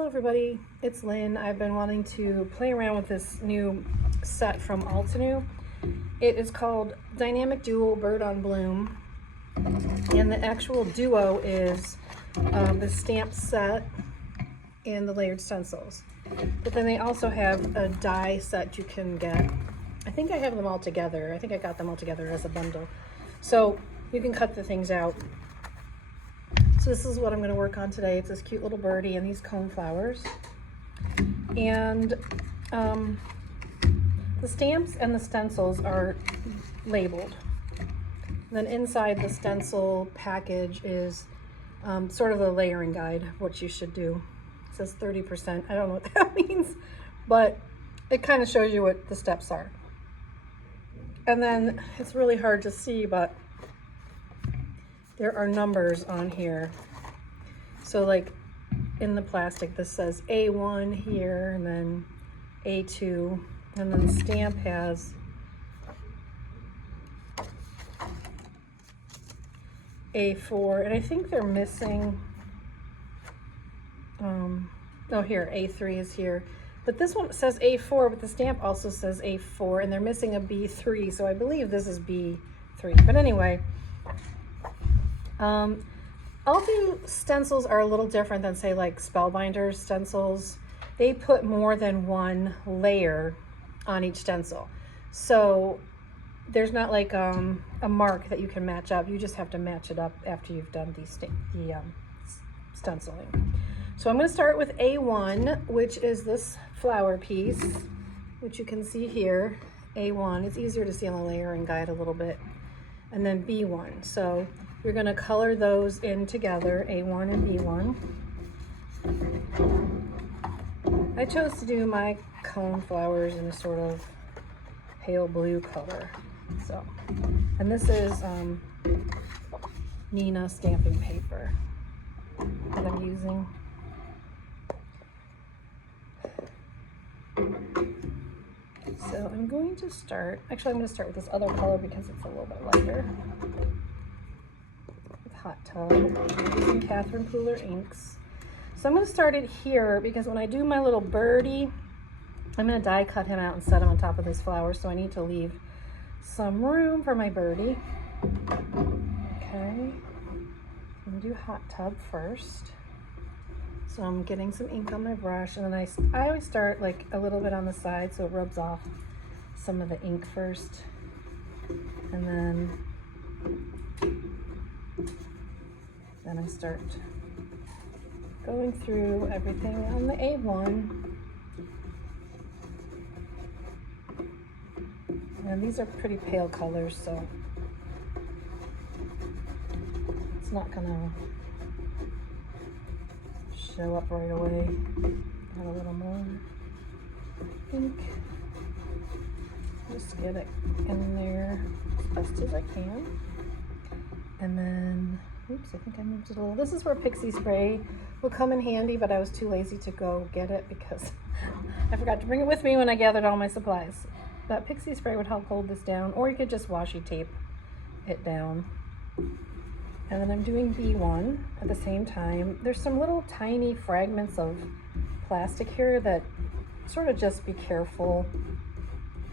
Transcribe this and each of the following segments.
Hello everybody, it's Lynn. I've been wanting to play around with this new set from Altenew. It is called Dynamic Duo Bird on Bloom, and the actual duo is the stamp set and the layered stencils. But then they also have a die set you can get. I think I have them all together. I think I got them all together as a bundle. So you can cut the things out. So this is what I'm going to work on today. It's this cute little birdie and these cone flowers. And the stamps and the stencils are labeled. Then inside the stencil package is sort of a layering guide of what you should do. It says 30%. I don't know what that means, but it kind of shows you what the steps are. And then it's really hard to see, but there are numbers on here. So like in the plastic, this says A1 here, and then A2, and then the stamp has A4, and I think they're missing, oh here, A3 is here. But this one says A4, but the stamp also says A4, and they're missing a B3, so I believe this is B3. But anyway, Altenew stencils are a little different than, say, like Spellbinder's stencils. They put more than one layer on each stencil. So there's not like a mark that you can match up. You just have to match it up after you've done the stenciling. So I'm going to start with A1, which is this flower piece, which you can see here, A1. It's easier to see on the layering guide a little bit. And then B1. So you're going to color those in together, A1 and B1. I chose to do my cone flowers in a sort of pale blue color. So, and this is Nina stamping paper that I'm using. So I'm going to start, actually I'm going to start with this other color because it's a little bit lighter. With Hot Tub, I'm using Catherine Pooler inks. So I'm going to start it here because when I do my little birdie, I'm going to die cut him out and set him on top of this flower, so I need to leave some room for my birdie. Okay, I'm going to do Hot Tub first. So I'm getting some ink on my brush, and then I always start like a little bit on the side so it rubs off some of the ink first, and then I start going through everything on the A1. And these are pretty pale colors, so it's not gonna show up right away. Add a little more ink. Just get it in there as best as I can. And then, oops, I think I moved it a little. This is where pixie spray will come in handy, but I was too lazy to go get it because I forgot to bring it with me when I gathered all my supplies. But pixie spray would help hold this down, or you could just washi tape it down. And then I'm doing B1 at the same time. There's some little tiny fragments of plastic here that sort of just be careful.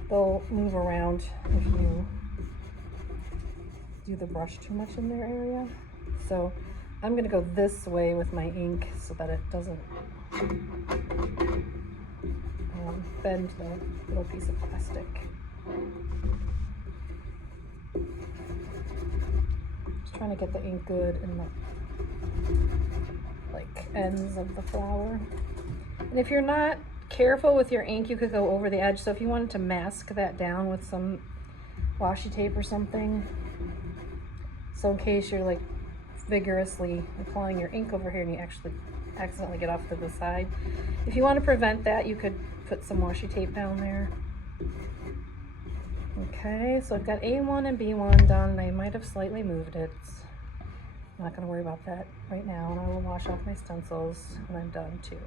They'll move around if you do the brush too much in their area. So I'm gonna go this way with my ink so that it doesn't bend the little piece of plastic. Trying to get the ink good in the like ends of the flower. And if you're not careful with your ink, you could go over the edge. So if you wanted to mask that down with some washi tape or something, so in case you're like vigorously applying your ink over here and you actually accidentally get off to the side, if you want to prevent that, you could put some washi tape down there. Okay, so I've got A1 and B1 done, and I might have slightly moved it. I'm not going to worry about that right now, and I will wash off my stencils when I'm done too.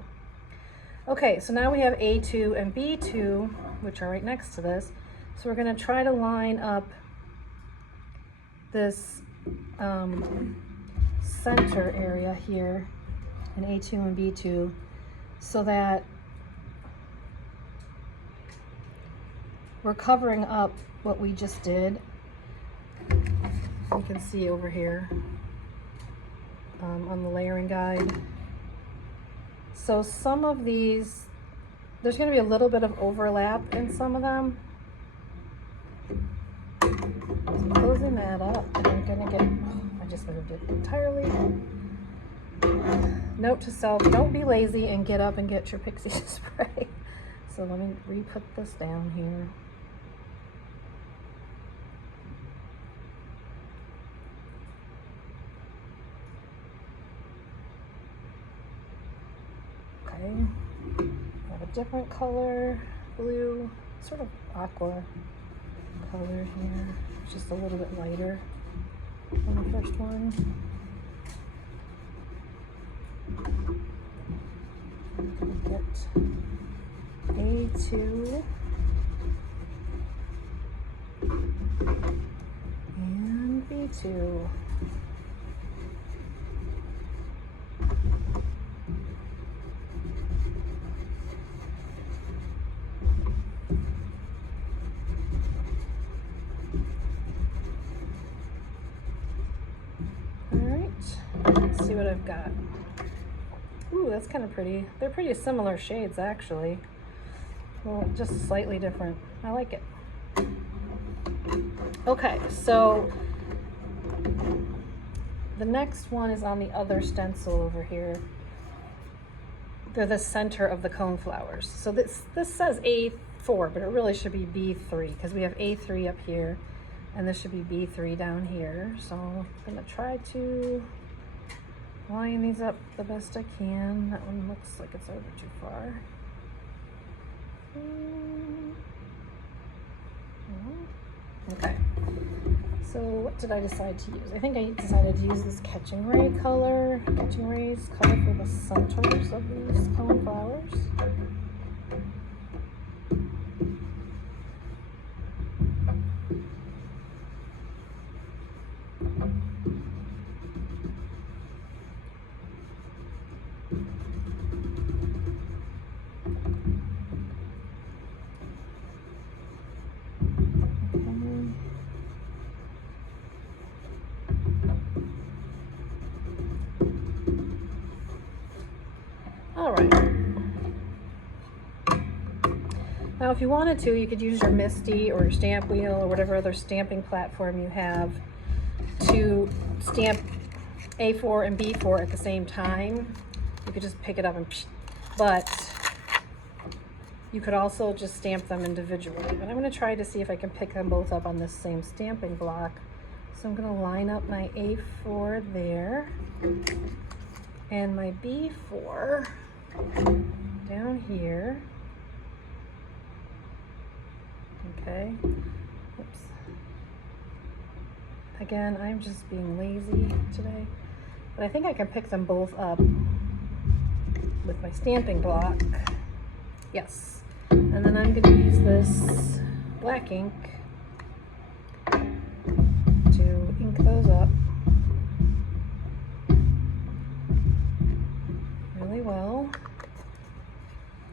Okay, so now we have A2 and B2, which are right next to this. So we're going to try to line up this center area here in A2 and B2 so that we're covering up what we just did. You can see over here on the layering guide. So some of these, there's going to be a little bit of overlap in some of them. So closing that up, and I'm going to get, I just moved it entirely. Note to self, don't be lazy and get up and get your pixie spray. So let me re-put this down here. Okay, I have a different color, blue, sort of aqua color here. It's just a little bit lighter than the first one. Get A2 and B2. Let's see what I've got. Ooh, that's kind of pretty. They're pretty similar shades, actually. Well, just slightly different. I like it. Okay, so the next one is on the other stencil over here. They're the center of the cone flowers. So this says A4, but it really should be B3 because we have A3 up here, and this should be B3 down here. So I'm gonna try to line these up the best I can. That one looks like it's over too far. Okay, so what did I decide to use? I think I decided to use this Catching Ray color. Catching Ray's color for the centers of these cone flowers. All right. Now, if you wanted to, you could use your Misty or your stamp wheel or whatever other stamping platform you have to stamp A4 and B4 at the same time. You could just pick it up and but you could also just stamp them individually. But I'm going to try to see if I can pick them both up on this same stamping block. So I'm going to line up my A4 there and my B4 down here. Okay. Oops. Again, I'm just being lazy today, but I think I can pick them both up with my stamping block. Yes. And then I'm going to use this black ink to ink those up really well.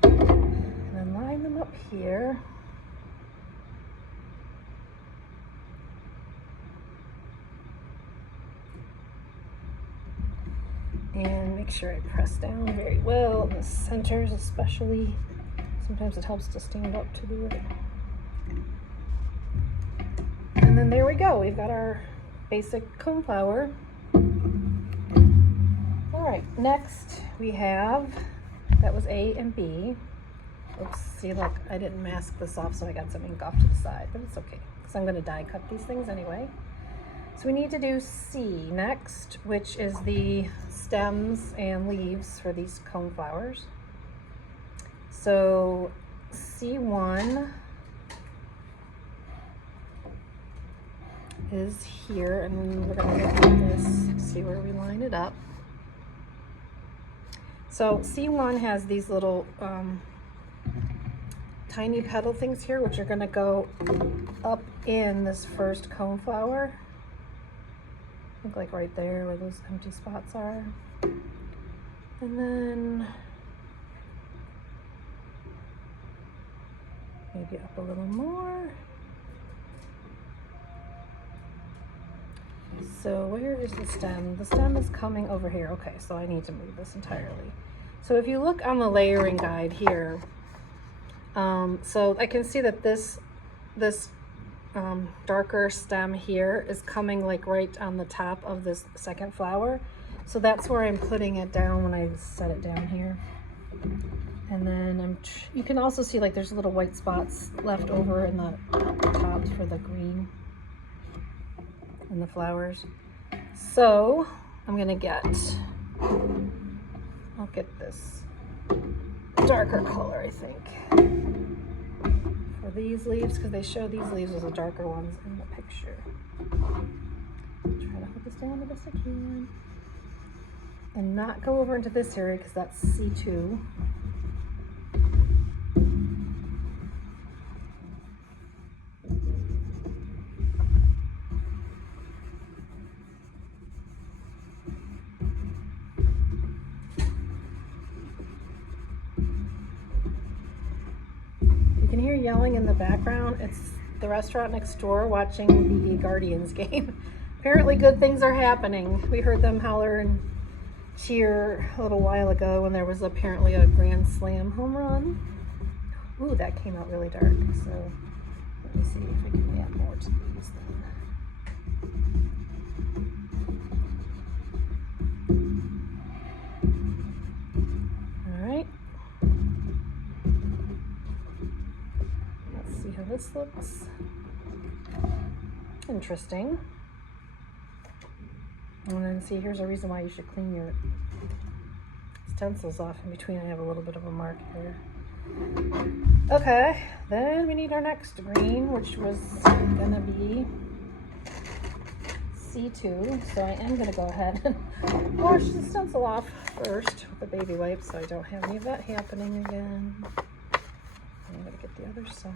And then line them up here. And make sure I press down very well in the centers especially. Sometimes it helps to stand up to do it. And then there we go. We've got our basic cone flower. All right, next we have, that was A and B. Oops, see, look, I didn't mask this off, so I got some ink off to the side, but it's okay, because I'm gonna die cut these things anyway. So we need to do C next, which is the stems and leaves for these cone flowers. So C1 is here, and we're going to look at this, see where we line it up. So C1 has these little tiny petal things here, which are going to go up in this first cone flower. I think like right there where those empty spots are. And then Maybe up a little more. So where is the stem? The stem is coming over here. Okay, so I need to move this entirely. So if you look on the layering guide here, so I can see that this darker stem here is coming like right on the top of this second flower. So that's where I'm putting it down when I set it down here. And then you can also see like there's little white spots left over in the tops for the green and the flowers. So I'm gonna I'll get this darker color, I think, for these leaves, because they show these leaves as the darker ones in the picture. Try to hold this down the best I can and not go over into this area because that's C2. You can hear yelling in the background. It's the restaurant next door watching the Guardians game. Apparently good things are happening. We heard them holler and cheer a little while ago when there was apparently a grand slam home run. Ooh, that came out really dark. So let me see if we can add more to these then. All right. Let's see how this looks. Interesting. And then see, here's a reason why you should clean your stencils off in between. I have a little bit of a mark here. Okay, then we need our next green, which was gonna be C2. So I am gonna go ahead and wash the stencil off first with the baby wipes so I don't have any of that happening again. I'm gonna get the other side.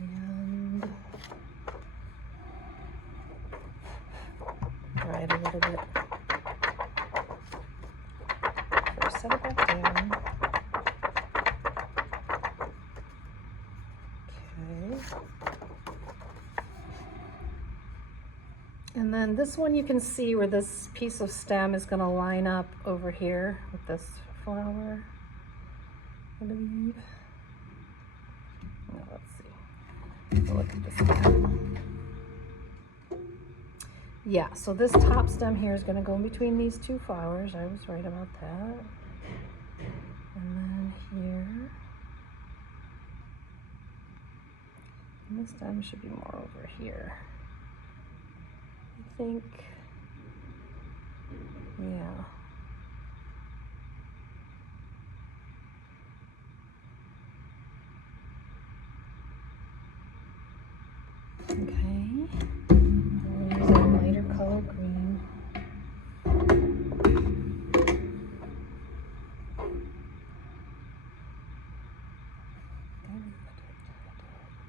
And dry it a little bit. First set it back down. Okay. And then this one you can see where this piece of stem is going to line up over here with this flower, I believe. Now, let's see. Look at this again. Yeah, so this top stem here is going to go in between these two flowers. I was right about that. And then here. And this stem should be more over here. I think, yeah. Okay, we'll use a lighter color green.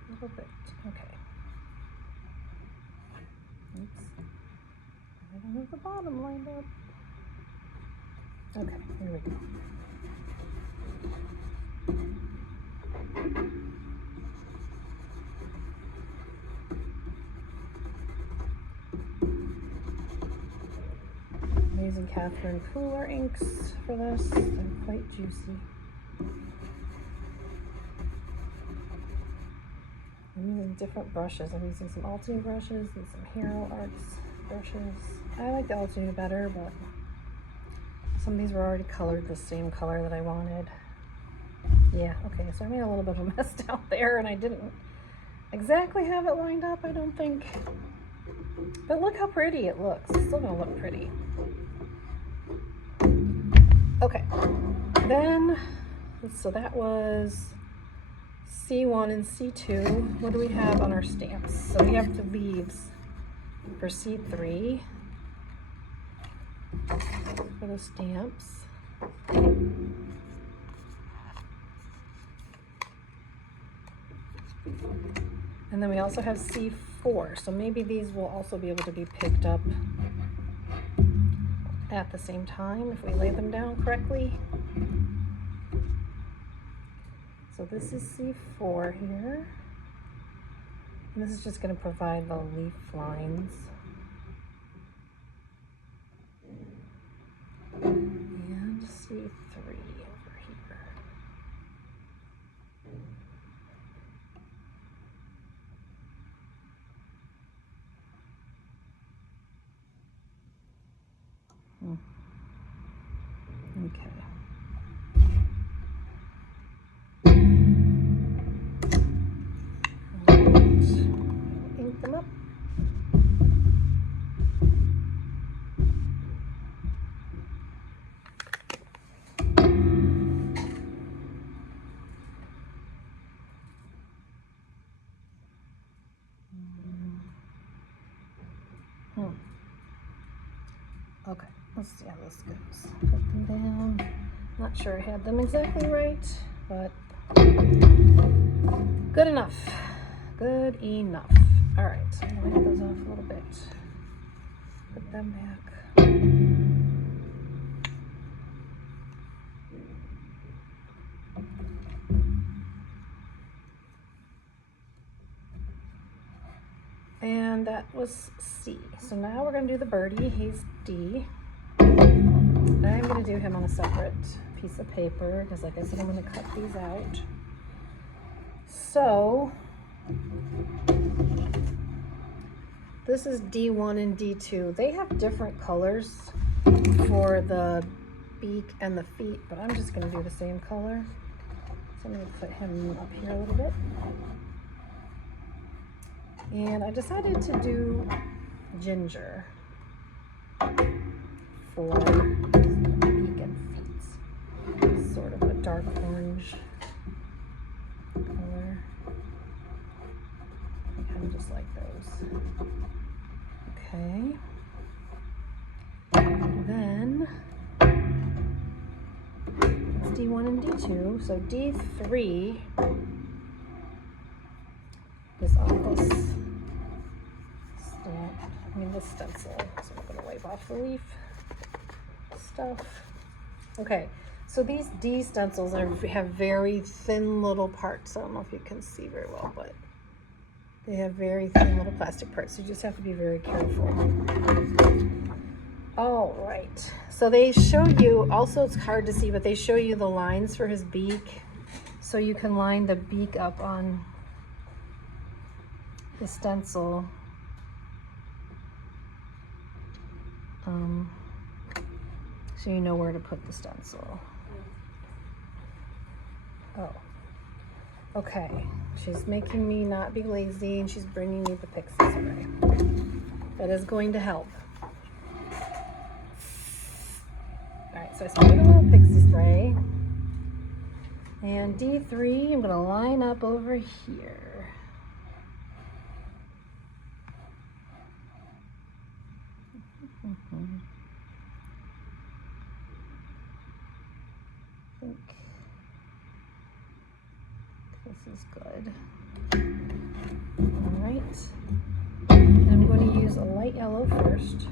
A little bit, okay. Oops, I don't have the bottom lined up. Okay, here we go. Amazing Catherine Cooler inks for this. They're quite juicy. I'm using different brushes. I'm using some Altenew brushes and some Hero Arts brushes. I like the Altenew better, but some of these were already colored the same color that I wanted. Yeah, okay, so I made a little bit of a mess down there and I didn't exactly have it lined up, I don't think. But look how pretty it looks. It's still gonna look pretty. Okay, then, so that was C1 and C2. What do we have on our stamps? So we have the leaves for C3 for the stamps. And then we also have C4, so maybe these will also be able to be picked up at the same time if we lay them down correctly. So this is C4 here. And this is just going to provide the leaf lines. And C3 over here. Okay. Ink them up. Okay, let's see how this goes. Put them down. Not sure I had them exactly right, but good enough. Good enough. All right, I'm gonna get those off a little bit. Put them back. And that was C. So now we're gonna do the birdie. He's D. I'm gonna do him on a separate piece of paper because, like I said, I'm gonna cut these out. So this is D1 and D2. They have different colors for the beak and the feet, but I'm just gonna do the same color. So I'm gonna put him up here a little bit. And I decided to do ginger for beak and feet. Sort of a dark orange color. Kind of just like those. Okay. And then it's D1 and D2. So D3 is on this stamp. This stencil. So I'm going to wipe off the leaf stuff. Okay, so these D stencils have very thin little parts. I don't know if you can see very well, but they have very thin little plastic parts. So you just have to be very careful. All right, so they show you, also it's hard to see, but they show you the lines for his beak. So you can line the beak up on the stencil. So you know where to put the stencil. Oh, okay. She's making me not be lazy, and she's bringing me the pixie spray. That is going to help. All right, so I started a little pixie spray. And D3, I'm gonna line up over here. I think this is good. All right. And I'm going to use a light yellow first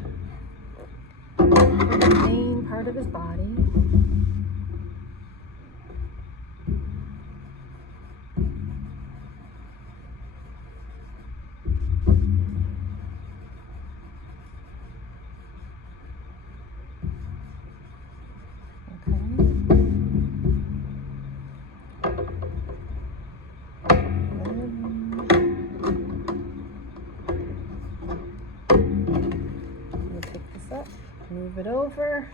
for the main part of his body. Move it over.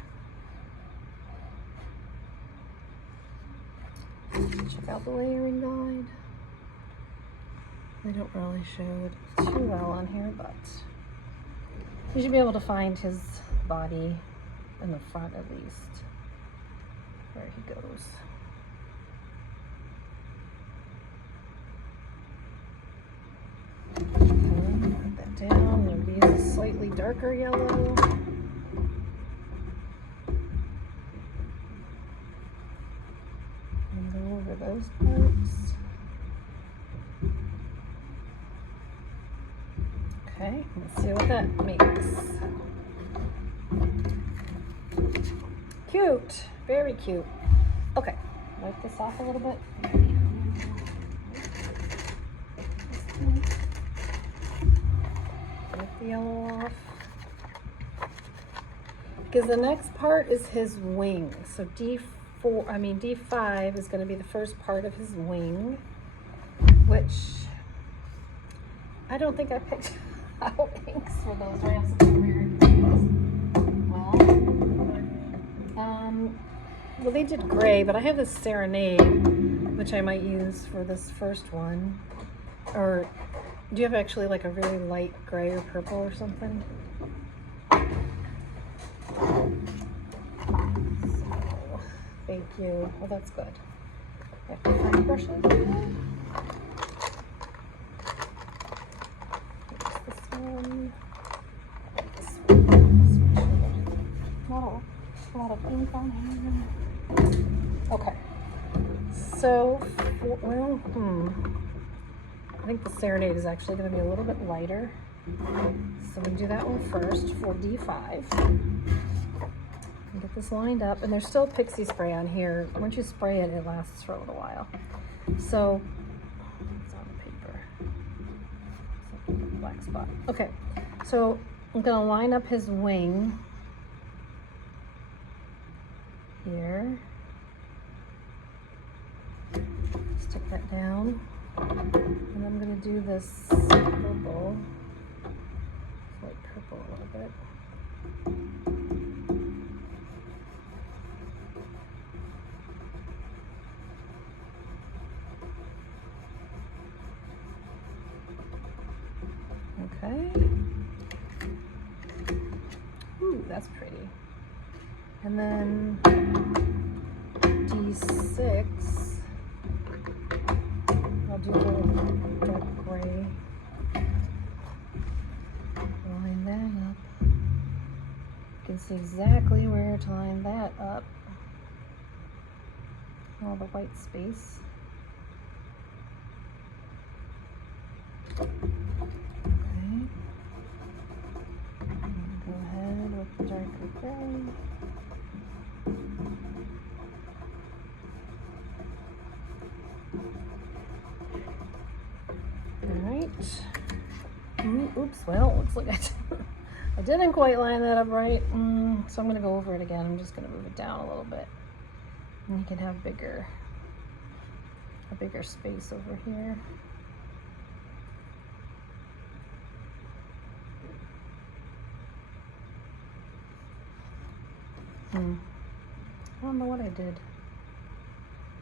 Check out the layering guide. They don't really show it too well on here, but you should be able to find his body in the front at least, where he goes. Okay, put that down. I'm going to use a slightly darker yellow. Over those parts. Okay, let's see what that makes. cute. Very cute. Okay, wipe this off a little bit. Wipe the yellow off. Because the next part is his wing. So D5 is going to be the first part of his wing, which I don't think I picked out inks for those. Do I have some weird well, they did gray, but I have this Serenade, which I might use for this first one. Or do you have actually like a really light gray or purple or something? So, thank you. Well, that's good. I have to find brushes. This one. A lot of ink on here. Okay. So, well, I think the Serenade is actually going to be a little bit lighter. So we do that one first for D5. Get this lined up, and there's still pixie spray on here. Once you spray it, it lasts for a little while. So it's on the paper. It's like a black spot. Okay, so I'm gonna line up his wing here. Stick that down, and I'm gonna do this purple, light purple a little bit. Okay. Ooh, that's pretty. And then D6. I'll do a little dark gray. Line that up. You can see exactly where to line that up. All the white space. Darker gray. Alright. Oops, well, looks like I didn't quite line that up right. So I'm going to go over it again. I'm just going to move it down a little bit. And you can have a bigger space over here. I don't know what I did,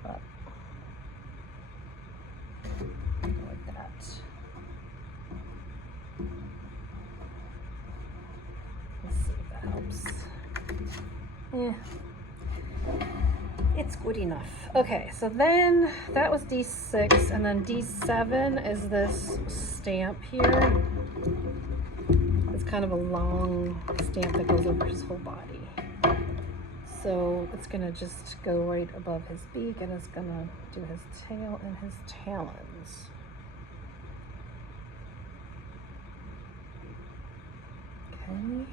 but like that. Let's see if that helps. Yeah, it's good enough. Okay, so then that was D6, and then D7 is this stamp here. It's kind of a long stamp that goes over his whole body. So it's gonna just go right above his beak, and it's gonna do his tail and his talons. Okay.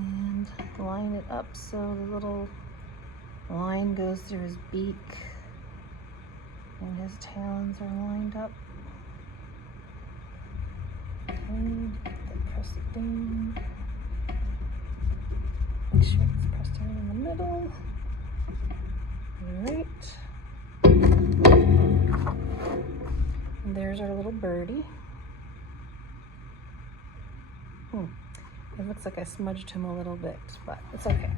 And line it up so the little line goes through his beak and his talons are lined up. And press it down. Make sure it's pressed down in the middle. Alright. And there's our little birdie. It looks like I smudged him a little bit, but it's okay.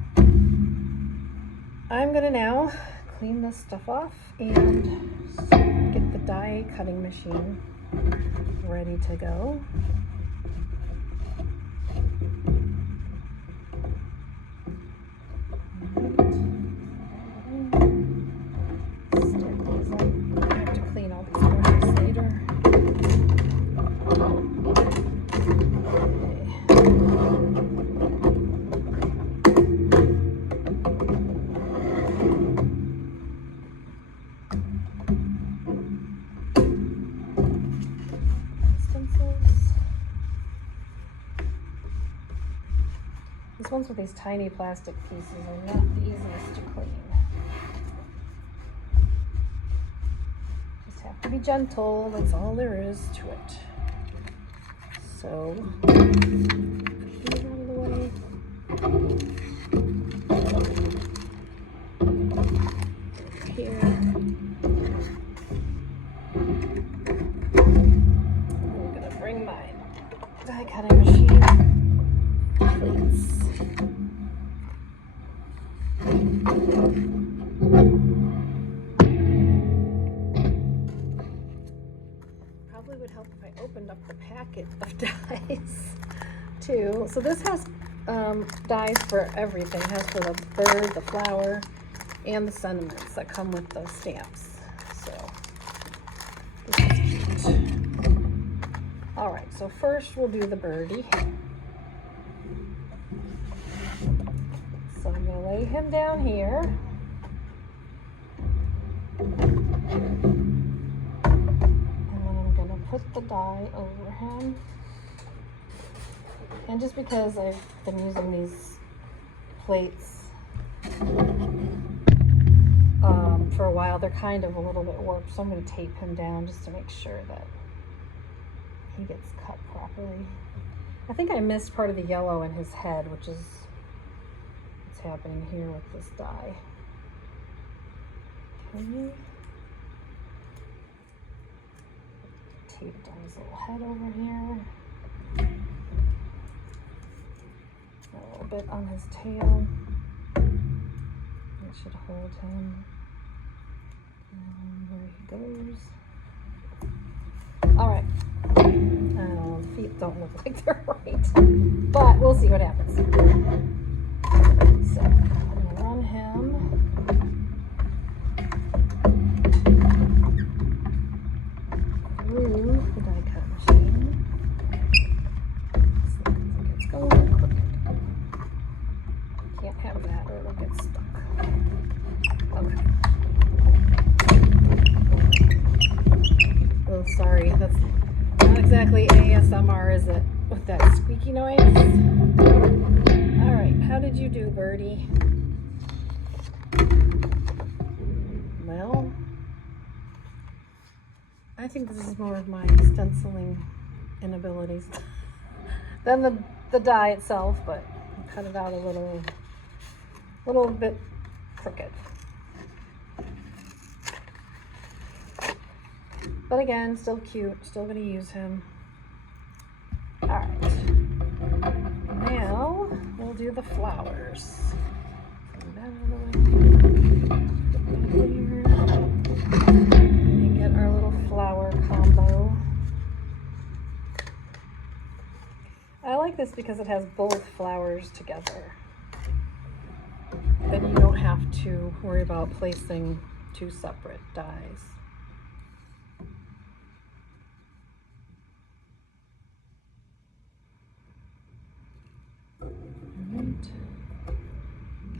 I'm gonna now clean this stuff off and get the die cutting machine ready to go. Start these up. ones with these tiny plastic pieces are not the easiest to clean. Just have to be gentle, that's all there is to it. So, put these out of the way. Here. I'm gonna bring my die cutting machine plates. Probably would help if I opened up the packet of dies too. So this has dies for everything. It has for the bird, the flower, and the sentiments that come with those stamps. So this is cute. All right, so first we'll do the birdie. So I'm gonna lay him down here. And then I'm gonna put the die over him. And just because I've been using these plates for a while, they're kind of a little bit warped, so I'm going to tape him down just to make sure that he gets cut properly. I think I missed part of the yellow in his head, which is what's happening here with this die. Okay. Tape down his little head over here. A little bit on his tail. That should hold him. And where he goes. All right. The feet don't look like they're right, but we'll see what happens. So I'm gonna run him. Through the die cut machine. So it gets going crooked. Can't have that or it'll get stuck. Okay. Oh, sorry, that's not exactly ASMR, is it? With that squeaky noise. All right, how did you do, birdie? Well, I think this is more of my stenciling inabilities than the die itself, but I cut it out a little bit crooked. But again, still cute, still gonna use him. All right, now we'll do the flowers. Put that out of the way. Put that here. And get our little flower combo. I like this because it has both flowers together. Then you don't have to worry about placing two separate dies.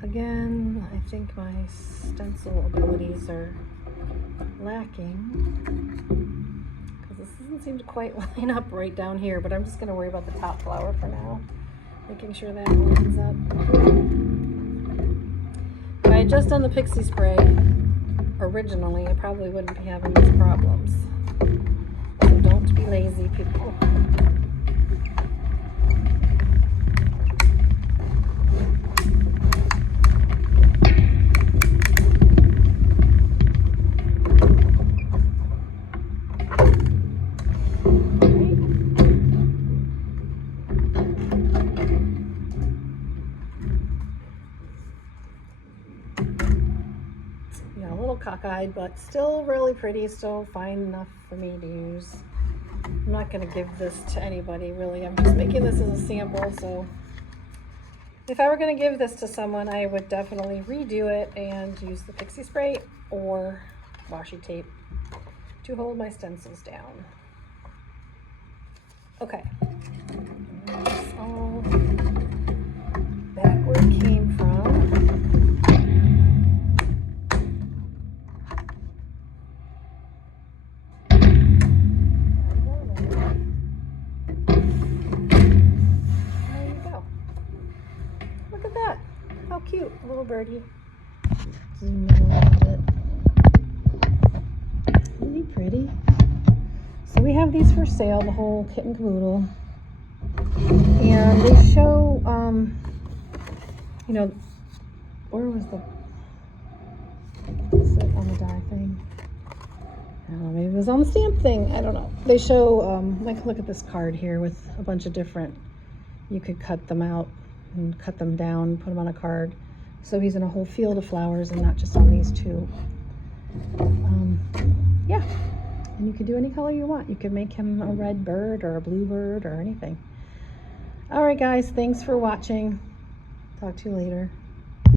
Again, I think my stencil abilities are lacking because this doesn't seem to quite line up right down here, but I'm just going to worry about the top flower for now, making sure that lines up. If I had just done the pixie spray originally, I probably wouldn't be having these problems. So don't be lazy, people. Cockeyed, but still really pretty, still fine enough for me to use. I'm not going to give this to anybody, really. I'm just making this as a sample, so if I were going to give this to someone, I would definitely redo it and use the pixie spray or washi tape to hold my stencils down. Okay. That's all back where it came from. zoom in a little bit. Isn't he pretty? So we have these for sale, the whole kit and caboodle. And they show, you know, where was the, what's it on the die thing? I don't know, maybe it was on the stamp thing. I don't know. They show, like, look at this card here with a bunch of different, you could cut them out and cut them down, put them on a card. So he's in a whole field of flowers and not just on these two. Yeah, and you can do any color you want. You could make him a red bird or a blue bird or anything. All right, guys, thanks for watching. Talk to you later.